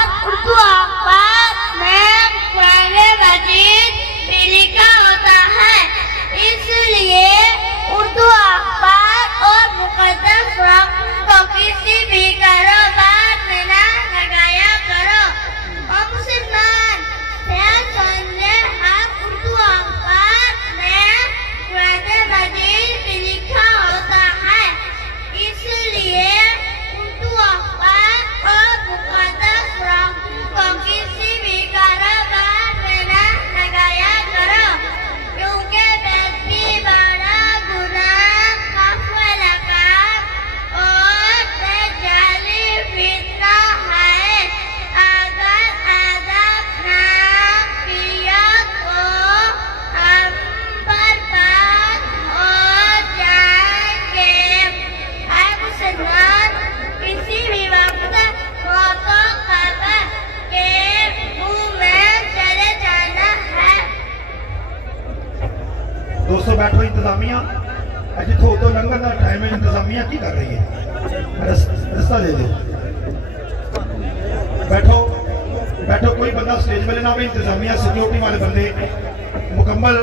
पर उर्दू अखबार में कुरान मजीद भी लिखा होता है, इसलिए उर्दू अखबार और मुकद्दस रकम को किसी भी कारोबार में ना लगाया करो। और मुसलमान ध्यान समझे, आप उर्दू अखबार में कुरान मजीद भी लिखा होता है, इसलिए उर्दू अखबार और मुकद्दस रकम को किसी भी कारोबार में ना लगाया करो, क्योंकि बेदबी बड़ा गुनाह, खफा काम और जाली फितना है। अगर अदब ना किया तो हम बर्बाद हो जाएंगे। ऐ मुसलमान, किसी भी वक्त मौतों खबर के मुंह में चले जाना है। दोस्तों बैठो, इंतजामिया जिथों तो लंघन का टाइम है, इंतजामिया की कर रही है, रास्ता दे दो। बैठो बैठो, कोई बंदा स्टेज वाले ना भी, इंतजामिया सिक्योरिटी वाले बंदे मुकम्मल